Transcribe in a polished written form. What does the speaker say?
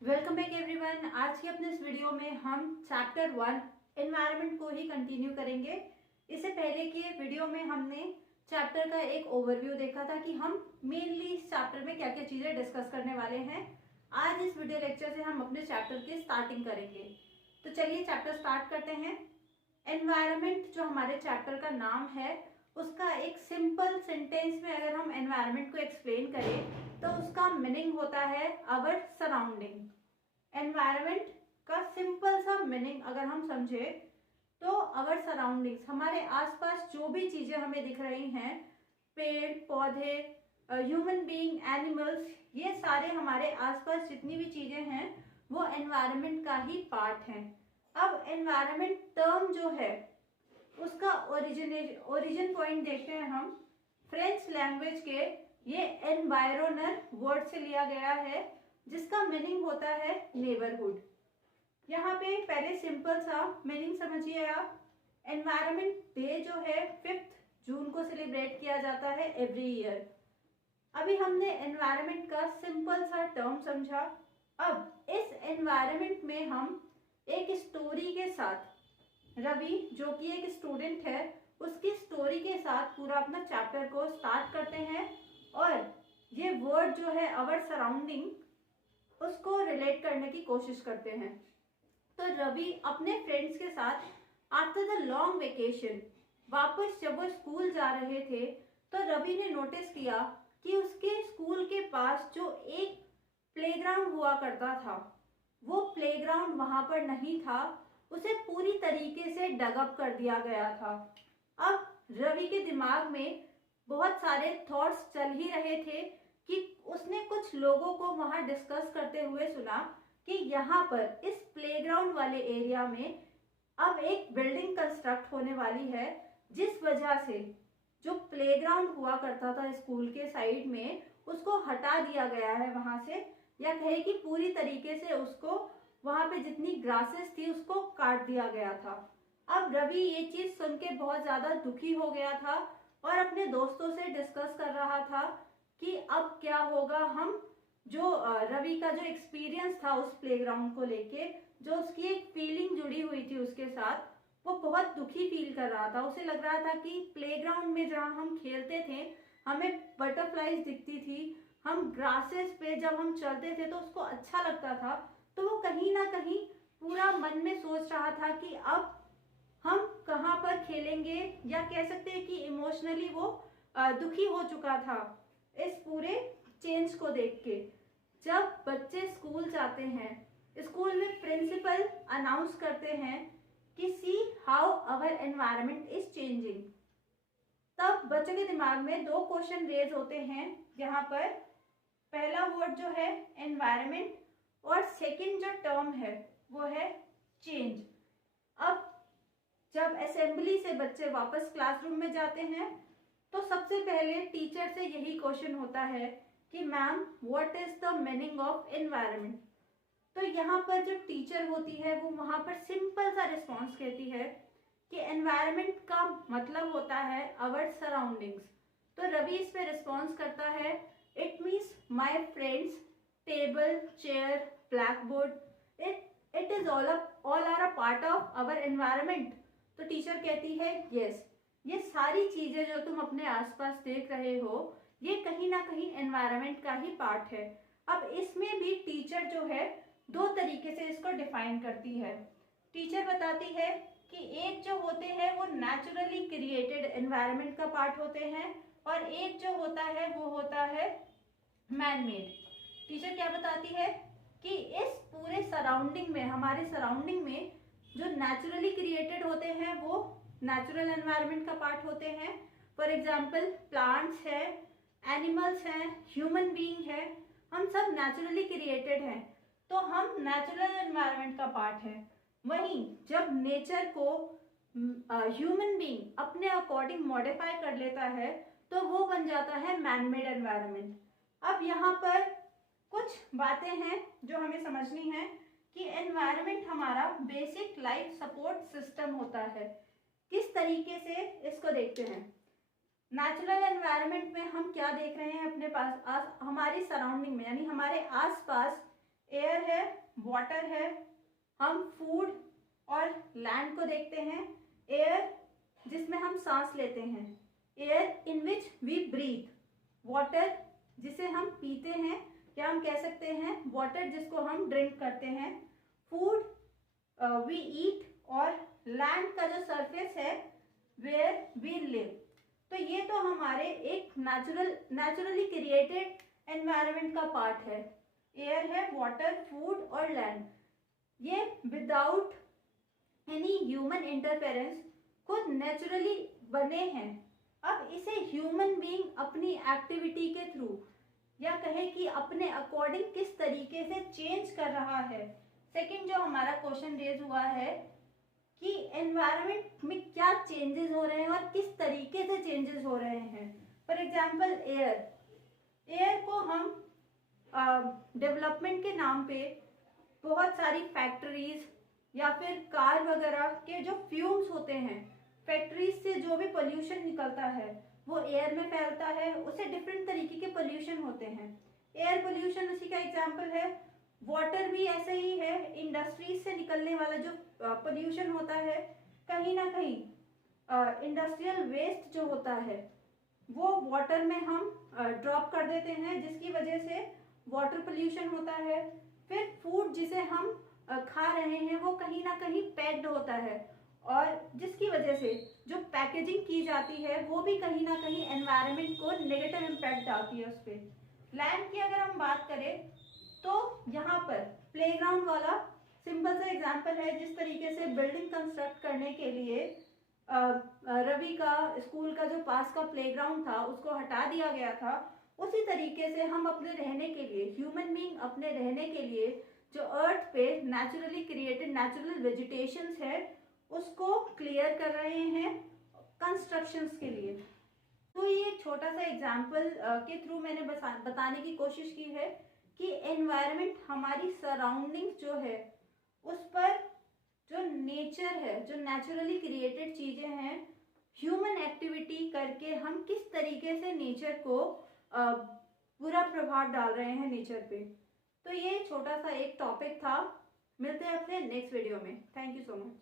Welcome back everyone. आज के अपने इस वीडियो में हम चैप्टर 1 एनवायरनमेंट को ही कंटिन्यू करेंगे। इससे पहले के वीडियो में हमने चैप्टर का एक ओवरव्यू देखा था कि हम मेनली इस चैप्टर में क्या क्या चीजें डिस्कस करने वाले हैं। आज इस वीडियो लेक्चर से हम अपने चैप्टर की स्टार्टिंग करेंगे। तो चलिए चैप्टर स्टार्ट करते हैं। एनवायरनमेंट जो हमारे चैप्टर का नाम है, उसका एक सिंपल सेंटेंस में अगर हम एनवायरनमेंट को एक्सप्लेन करें तो उसका मीनिंग होता है अवर सराउंडिंग। एनवायरनमेंट का सिंपल सा मीनिंग अगर हम समझे तो अवर सराउंडिंग्स, हमारे आसपास जो भी चीजें हमें दिख रही हैं, पेड़ पौधे, ह्यूमन बीइंग, एनिमल्स, ये सारे हमारे आसपास जितनी भी चीजें हैं वो एनवायरनमेंट का ही पार्ट हैं। अब एनवायरनमेंट टर्म जो है उसका ओरिजिन पॉइंट देखते हैं हम। फ्रेंच लैंग्वेज के ये एनवायरोनर वर्ड से लिया गया है, जिसका मीनिंग होता है नेबरहुड। यहाँ पे पहले सिंपल सा मीनिंग समझिए आप। एनवायरनमेंट डे जो है 5 जून को सेलिब्रेट किया जाता है एवरी ईयर। अभी हमने एनवायरनमेंट का सिंपल सा टर्म समझा। अब इस एनवायरनमेंट में हम एक स्टोरी के साथ, रवि जो कि एक स्टूडेंट है, उसकी स्टोरी के साथ पूरा अपना चैप्टर को स्टार्ट करते हैं और ये वर्ड जो है अवर सराउंडिंग उसको रिलेट करने की कोशिश करते हैं। तो रवि अपने फ्रेंड्स के साथ आफ्टर द लॉन्ग वेकेशन वापस जब वो स्कूल जा रहे थे तो रवि ने नोटिस किया कि उसके स्कूल के पास जो एक प्लेग्राउंड हुआ करता था वो प्लेग्राउंड वहां पर नहीं था, उसे पूरी तरीके से डगअप कर दिया गया था। अब रवि के दिमाग में बहुत सारे थॉट्स चल ही रहे थे कि उसने कुछ लोगों को वहां डिस्कस करते हुए सुना कि यहाँ पर इस प्लेग्राउंड वाले एरिया में अब एक बिल्डिंग कंस्ट्रक्ट होने वाली है, जिस वजह से जो प्लेग्राउंड हुआ करता था स्कूल के साइड में उसको हटा दिया गया है वहां से, या कहे कि पूरी तरीके से उसको वहां पे जितनी ग्रासेस थी उसको काट दिया गया था। अब रवि ये चीज सुन के बहुत ज्यादा दुखी हो गया था और अपने दोस्तों से डिस्कस कर रहा था कि अब क्या होगा। हम जो रवि का जो एक्सपीरियंस था उस प्लेग्राउंड को लेके, जो उसकी एक फीलिंग जुड़ी हुई थी उसके साथ, वो बहुत दुखी फील कर रहा था। उसे लग रहा था कि प्लेग्राउंड में जहाँ हम खेलते थे हमें बटरफ्लाईज दिखती थी, हम ग्रासेस पे जब हम चलते थे तो उसको अच्छा लगता था, तो वो कहीं ना कहीं पूरा मन में सोच रहा था कि अब हम कहाँ पर खेलेंगे, या कह सकते हैं कि इमोशनली वो दुखी हो चुका था इस पूरे चेंज को देख के। जब बच्चे स्कूल जाते हैं, स्कूल में प्रिंसिपल अनाउंस करते हैं कि see how our environment is changing, तब बच्चों के दिमाग में 2 क्वेश्चन रेज होते हैं। यहाँ पर पहला वर्ड जो है एनवायरनमेंट और सेकंड जो टर्म है वो है चेंज। अब जब असेंबली से बच्चे वापस क्लासरूम में जाते हैं तो सबसे पहले टीचर से यही क्वेश्चन होता है कि ma'am what is the meaning of environment. तो यहाँ पर जो टीचर होती है वो वहां पर सिंपल सा रिस्पॉन्स कहती है कि एनवायरनमेंट का मतलब होता है आवर सराउंडिंग्स। तो रवि इस पे रिस्पॉन्स करता है it means my friends, table, chair, blackboard, it is all are a part of our environment. तो टीचर कहती है यस, ये सारी चीजें जो तुम अपने आसपास देख रहे हो ये कहीं ना कहीं एनवायरनमेंट का ही पार्ट है। अब इसमें भी टीचर जो है 2 तरीके से इसको डिफाइन करती है। टीचर बताती है कि एक जो होते हैं वो नेचुरली क्रिएटेड एनवायरनमेंट का पार्ट होते हैं और एक जो होता है वो होता है मैन मेड। टीचर क्या बताती है कि इस पूरे सराउंडिंग में, हमारे सराउंडिंग में जो नेचुरली क्रिएटेड होते हैं वो नेचुरल एनवायरनमेंट का पार्ट होते हैं। फॉर एग्जाम्पल प्लांट्स है, एनिमल्स हैं, ह्यूमन बीइंग है, हम सब नेचुरली क्रिएटेड हैं, तो हम नेचुरल एनवायरनमेंट का पार्ट है। वहीं जब नेचर को ह्यूमन बीइंग अपने अकॉर्डिंग मॉडिफाई कर लेता है तो वो बन जाता है मैन मेड एनवायरनमेंट। अब यहाँ पर कुछ बातें हैं जो हमें समझनी है कि एनवायरनमेंट हमारा बेसिक लाइफ सपोर्ट सिस्टम होता है। किस तरीके से इसको देखते हैं। नेचुरल एनवायरनमेंट में हम क्या देख रहे हैं अपने पास, हमारी सराउंडिंग में, यानी हमारे आसपास एयर है, वाटर है, हम फूड और लैंड को देखते हैं, एयर जिसमें हम सांस लेते हैं, air in which we breathe, water जिसे हम पीते हैं या हम कह सकते हैं वाटर जिसको हम ड्रिंक करते हैं, फूड वी ईट, और लैंड का जो सरफेस है वेयर वी लिव। तो ये तो हमारे एक नेचुरली क्रिएटेड एनवायरनमेंट का पार्ट है। एयर है, वाटर, फूड और लैंड, ये विदाउट एनी ह्यूमन इंटरफेरेंस खुद नेचुरली बने हैं। अब इसे ह्यूमन बीइंग अपनी एक्टिविटी के थ्रू या कहे कि अपने अकॉर्डिंग किस तरीके से चेंज कर रहा है। सेकंड जो हमारा क्वेश्चन रेज हुआ है कि एनवायरनमेंट में क्या चेंजेस हो रहे हैं और किस तरीके से चेंजेस हो रहे हैं। फॉर एग्जांपल एयर को हम डेवलपमेंट के नाम पे बहुत सारी फैक्ट्रीज या फिर कार वगैरह के जो फ्यूम्स होते हैं, फैक्ट्रीज से जो भी पोल्यूशन निकलता है वो एयर में फैलता है, उससे डिफरेंट तरीके के पोल्यूशन होते हैं। एयर पोल्यूशन उसी का एग्जांपल है, वाटर भी ऐसे ही है, इंडस्ट्रीज से निकलने वाला जो पोल्यूशन होता है, कहीं ना कहीं इंडस्ट्रियल वेस्ट जो होता है वो वाटर में हम ड्रॉप कर देते हैं, जिसकी वजह से वाटर पोल्यूशन होता है। फिर फूड जिसे हम खा रहे हैं वो कहीं ना कहीं पैक्ड होता है, और जिसकी वजह से जो पैकेजिंग की जाती है वो भी कहीं ना कहीं एनवायरनमेंट को नेगेटिव इम्पैक्ट डालती है उस पर। लैंड की अगर हम बात करें तो यहाँ पर प्लेग्राउंड वाला सिंपल सा एग्जांपल है, जिस तरीके से बिल्डिंग कंस्ट्रक्ट करने के लिए रवि का स्कूल का जो पास का प्लेग्राउंड था उसको हटा दिया गया था, उसी तरीके से हम अपने रहने के लिए, ह्यूमन बीइंग अपने रहने के लिए जो अर्थ पे नेचुरली क्रिएटेड नेचुरल वेजिटेशंस है उसको क्लियर कर रहे हैं कंस्ट्रक्शंस के लिए। तो ये एक छोटा सा एग्जांपल के थ्रू मैंने बताने की कोशिश की है कि एनवायरनमेंट हमारी सराउंडिंग्स जो है उस पर जो नेचर है, जो नेचुरली क्रिएटेड चीजें हैं, ह्यूमन एक्टिविटी करके हम किस तरीके से नेचर को बुरा प्रभाव डाल रहे हैं नेचर पे। तो ये छोटा सा एक टॉपिक था, मिलते हैं अपने नेक्स्ट वीडियो में। Thank you so much.